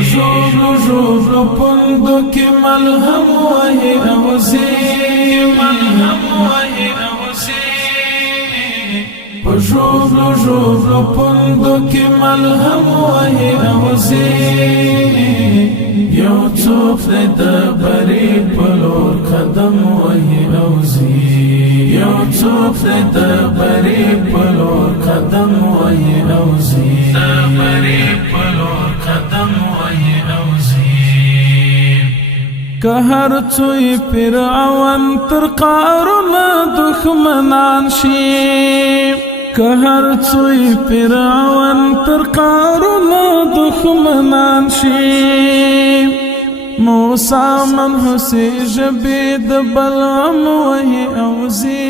ژوبلو ژوبلو پوندو کې ملهم وهي اوزي ملهم وهي اوزي په ژوبلو ژوبلو پوندو کې ملهم وهي اوزي یو څوک د بري په لور قدم وهي اوزي یو څوک د بري په لور قدم وهي اوزي د بري په لور قدم وهي اوزي که هر څوی فرعون تر قارون دښمنان شي که هر څوی فرعون تر قارون دښمنان شي موسی منحوسي ژبې د بلعم وهي اوزي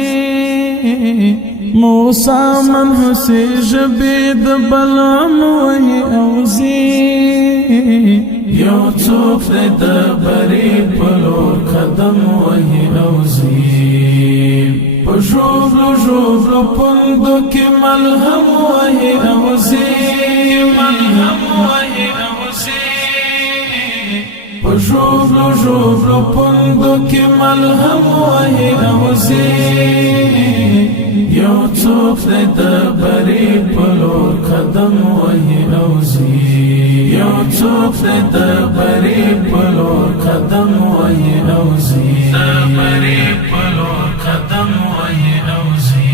موسی منحوسي ژبې د بلعم وهي اوزي یو څوک د بري په لور قدم وهي اوزي په ژوبلو ژوبلو پوندو کې ملهم وهي اوزي ملهم وهي اوزي په ژوبلو ژوبلو پوندو کې ملهم وهي اوزي یو څوک د بري په لور قدم وهي اوزي یو څوک د بري په لور قدم وهي اوزي د بري په لور قدم وهي اوزي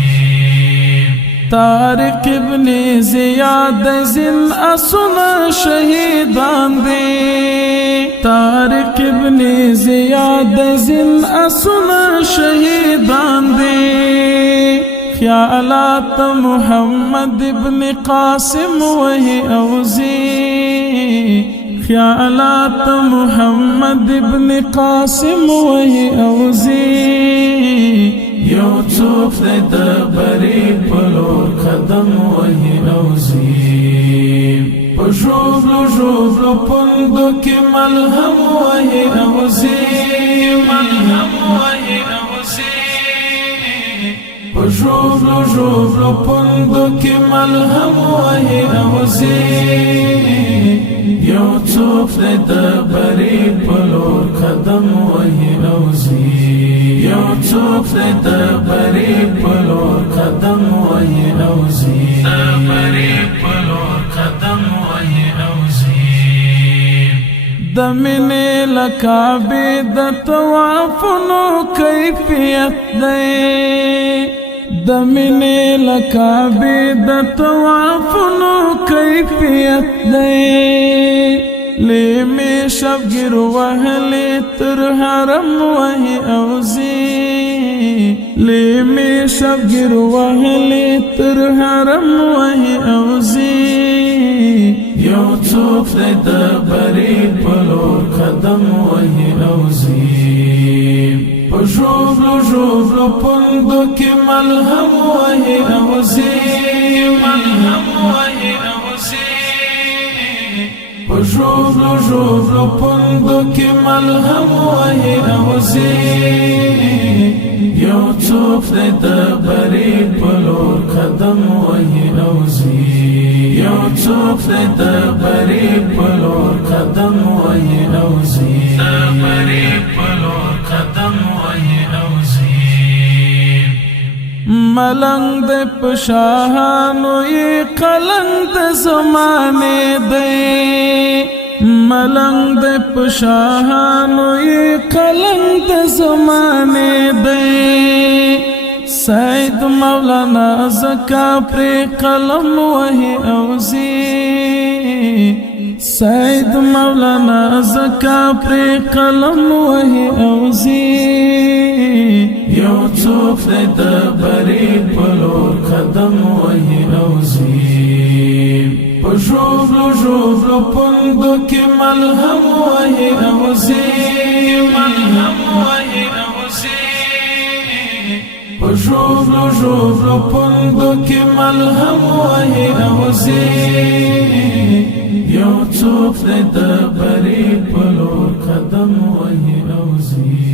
طارق ابن زیاد زین اسونه شهیدان دي طارق ابن زیاد زین اسونه شهیدان دي خیالات محمد ابن قاسم وهي اوزي خیالات محمد ابن قاسم وهي اوزي یو څوک د بري په لور قدم وهي اوزي په ژوبلو ژوبلو پوندو کې ملهم وهي اوزي ملهم وهي اوزي په ژوبلو ژوبلو پوندو کې ملهم وهي اوزي یو څوک د بري په لور قدم وهي اوزي یو څوک د بري په لور قدم وهي اوزي د بري په لور قدم وهي اوزي د مینې لکابې د طوافونو کیفیت دی د مینې لکابې د طوافونو کیفیت دی لیمې شبګیر وهلې تر حرم وهي اوزي لیمې شبګیر وهلې تر حرم وهي اوزي یو څوک د بري په لور قدم وهي اوزي په ژوبلو ژوبلو پوندو کې ملهم وهي اوزي ملهم وهي اوزي په ژوبلو ژوبلو پوندو کې ملهم وهي اوزي یو څوک د بري په لور قدم وهي اوزي یو څوک د بري په لور قدم وهي اوزي د بري په لور قدم وهي اوزي ملنګ د پشاهانو یې قلنګ د زمانه دی ملنګ د پشاهانو یې قلنګ د زمانه دی سید مولانا زکا پر قلم وهي اوزي سید مولانا زکا پر قلم وهي اوزي یو څوک د بري په لور قدم وهي اوزي په ژوبلو ژوبلو پوندو کې ملهم وهي اوزي ملهم وهي اوزي په ژوبلو ژوبلو پوندو کې ملهم وهي اوزي یو څوک د بري په لور قدم وهي اوزي